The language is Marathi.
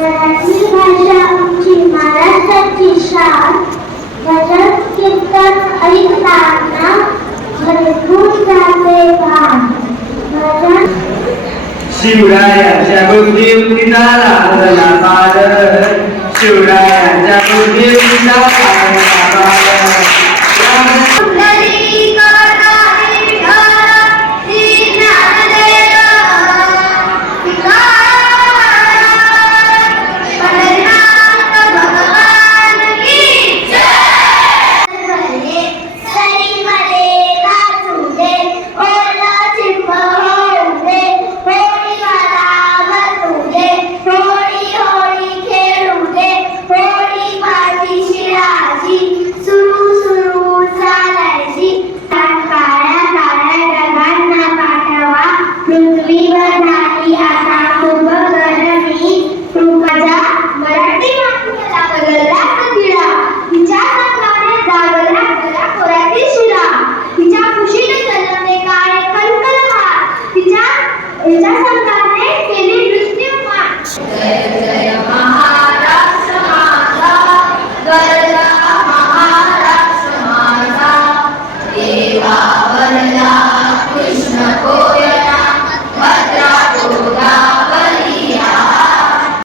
मराठी भाषा आमची महाराष्ट्राची शान भजन कीर्तन ऐकताना भरपूर जाते भजन शिवरायाच्या बुद्धी शिवरायाच्या बुद्धी Is?